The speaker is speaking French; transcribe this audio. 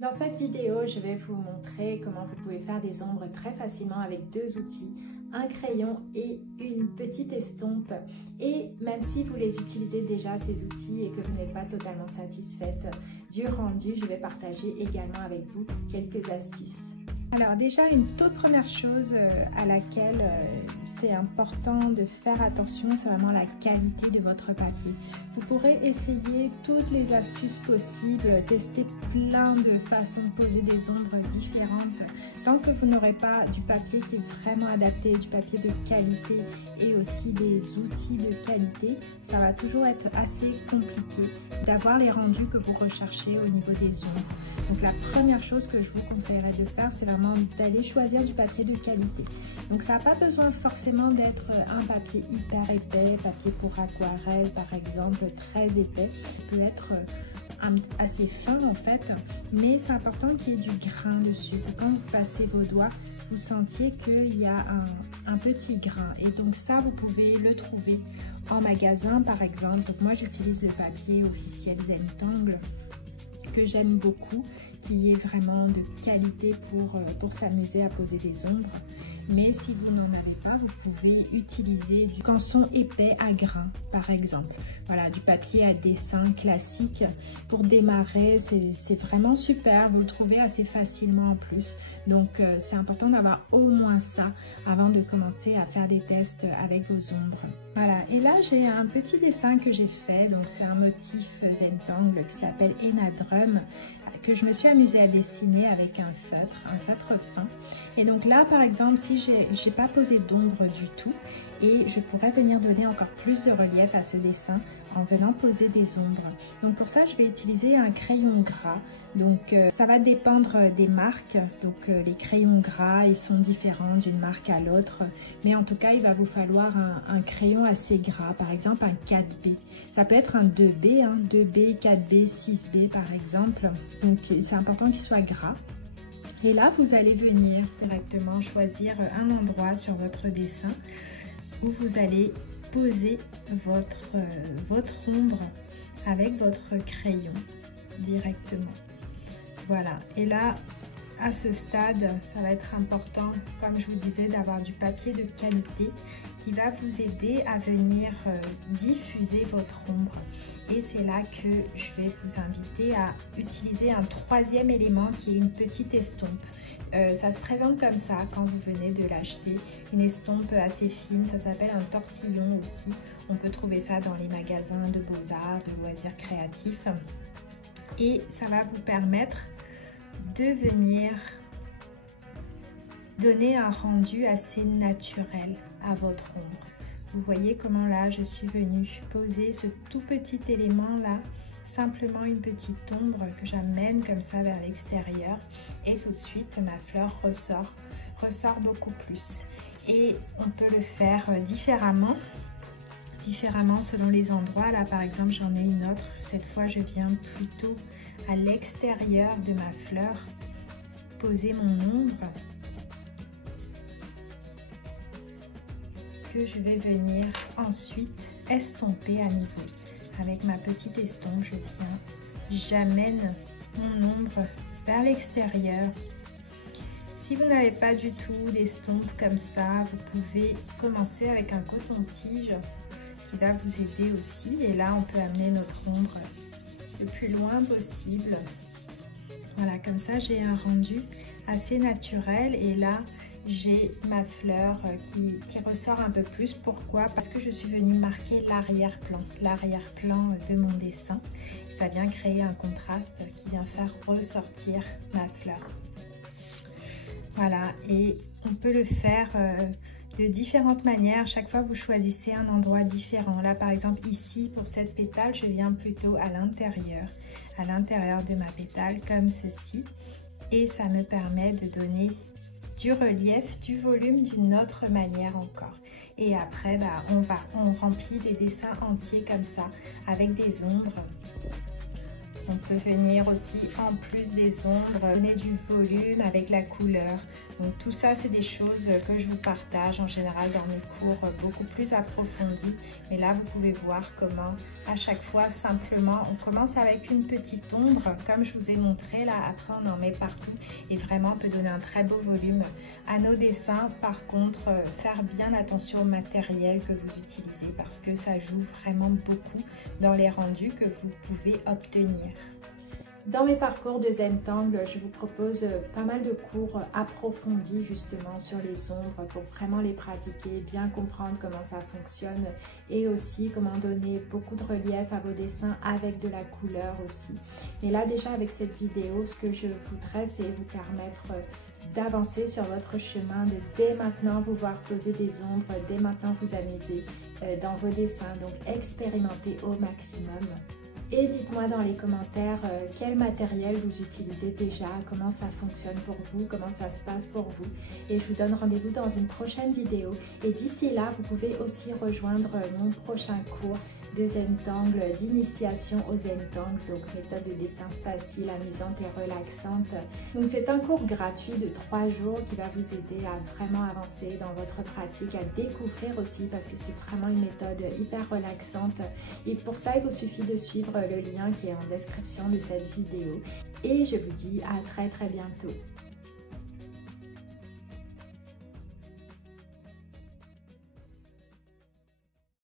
Dans cette vidéo, je vais vous montrer comment vous pouvez faire des ombres très facilement avec deux outils, un crayon et une petite estompe. Et même si vous les utilisez déjà ces outils et que vous n'êtes pas totalement satisfaite du rendu, je vais partager également avec vous quelques astuces. Alors déjà, une toute première chose à laquelle c'est important de faire attention, c'est vraiment la qualité de votre papier. Vous pourrez essayer toutes les astuces possibles, tester plein de façons de poser des ombres différentes. Tant que vous n'aurez pas du papier qui est vraiment adapté, du papier de qualité et aussi des outils de qualité, ça va toujours être assez compliqué d'avoir les rendus que vous recherchez au niveau des ombres. Donc la première chose que je vous conseillerais de faire, c'est vraiment d'aller choisir du papier de qualité. Donc ça n'a pas besoin forcément d'être un papier hyper épais, papier pour aquarelle par exemple, très épais. Ça peut être assez fin en fait, mais c'est important qu'il y ait du grain dessus. Que quand vous passez vos doigts, vous sentiez qu'il y a un petit grain. Et donc ça, vous pouvez le trouver en magasin par exemple. Donc moi, j'utilise le papier officiel Zentangle que j'aime beaucoup, qui est vraiment de qualité pour s'amuser à poser des ombres. Mais si vous n'en avez pas, vous pouvez utiliser du canson épais à grains, par exemple. Voilà, du papier à dessin classique. Pour démarrer, c'est vraiment super. Vous le trouvez assez facilement en plus. Donc, c'est important d'avoir au moins ça avant de commencer à faire des tests avec vos ombres. Voilà, et là, j'ai un petit dessin que j'ai fait. Donc, c'est un motif Zentangle qui s'appelle Enadrum, que je me suis amusée à dessiner avec un feutre fin. Et donc là, par exemple, si j'ai pas posé d'ombre du tout, et je pourrais venir donner encore plus de relief à ce dessin en venant poser des ombres. Donc pour ça, je vais utiliser un crayon gras. Donc ça va dépendre des marques. Donc les crayons gras, ils sont différents d'une marque à l'autre. Mais en tout cas, il va vous falloir un crayon assez gras. Par exemple, un 4B. Ça peut être un 2B, 2B, 4B, 6B par exemple. Donc c'est important qu'il soit gras. Et là, vous allez venir directement choisir un endroit sur votre dessin où vous allez poser votre ombre avec votre crayon directement. Voilà, et là, à ce stade, ça va être important, comme je vous disais, d'avoir du papier de qualité qui va vous aider à venir diffuser votre ombre. Et c'est là que je vais vous inviter à utiliser un troisième élément qui est une petite estompe. Ça se présente comme ça quand vous venez de l'acheter, une estompe assez fine, ça s'appelle un tortillon aussi. On peut trouver ça dans les magasins de beaux-arts, de loisirs créatifs. Et ça va vous permettre de venir donner un rendu assez naturel à votre ombre. Vous voyez comment là je suis venue poser ce tout petit élément là, simplement une petite ombre que j'amène comme ça vers l'extérieur et tout de suite ma fleur ressort beaucoup plus. Et on peut le faire différemment selon les endroits. Là par exemple j'en ai une autre, cette fois je viens plutôt à l'extérieur de ma fleur poser mon ombre que je vais venir ensuite estomper à nouveau. Avec ma petite estompe, j'amène mon ombre vers l'extérieur. Si vous n'avez pas du tout d'estompe comme ça, vous pouvez commencer avec un coton-tige qui va vous aider aussi. Et là, on peut amener notre ombre le plus loin possible. Voilà, comme ça, j'ai un rendu assez naturel. Et là, j'ai ma fleur qui ressort un peu plus. Pourquoi? Parce que je suis venue marquer l'arrière-plan de mon dessin. Ça vient créer un contraste qui vient faire ressortir ma fleur. Voilà, et on peut le faire de différentes manières. Chaque fois, vous choisissez un endroit différent. Là, par exemple, ici, pour cette pétale, je viens plutôt à l'intérieur de ma pétale, comme ceci. Et ça me permet de donner du relief, du volume d'une autre manière encore. Et après, on remplit des dessins entiers comme ça, avec des ombres. On peut venir aussi, en plus des ombres, donner du volume avec la couleur. Donc tout ça, c'est des choses que je vous partage en général dans mes cours beaucoup plus approfondis. Mais là, vous pouvez voir comment à chaque fois, simplement, on commence avec une petite ombre, comme je vous ai montré là. Après, on en met partout et vraiment, on peut donner un très beau volume à nos dessins. Par contre, faire bien attention au matériel que vous utilisez parce que ça joue vraiment beaucoup dans les rendus que vous pouvez obtenir. Dans mes parcours de Zentangle, je vous propose pas mal de cours approfondis justement sur les ombres pour vraiment les pratiquer, bien comprendre comment ça fonctionne et aussi comment donner beaucoup de relief à vos dessins avec de la couleur aussi. Mais là déjà avec cette vidéo, ce que je voudrais c'est vous permettre d'avancer sur votre chemin, de dès maintenant pouvoir poser des ombres, dès maintenant vous amuser dans vos dessins, donc expérimentez au maximum. Et dites-moi dans les commentaires quel matériel vous utilisez déjà, comment ça fonctionne pour vous, comment ça se passe pour vous. Et je vous donne rendez-vous dans une prochaine vidéo. Et d'ici là, vous pouvez aussi rejoindre mon prochain cours de Zentangle, d'initiation au Zentangle, donc méthode de dessin facile, amusante et relaxante. Donc c'est un cours gratuit de 3 jours qui va vous aider à vraiment avancer dans votre pratique, à découvrir aussi parce que c'est vraiment une méthode hyper relaxante. Et pour ça, il vous suffit de suivre le lien qui est en description de cette vidéo. Et je vous dis à très bientôt.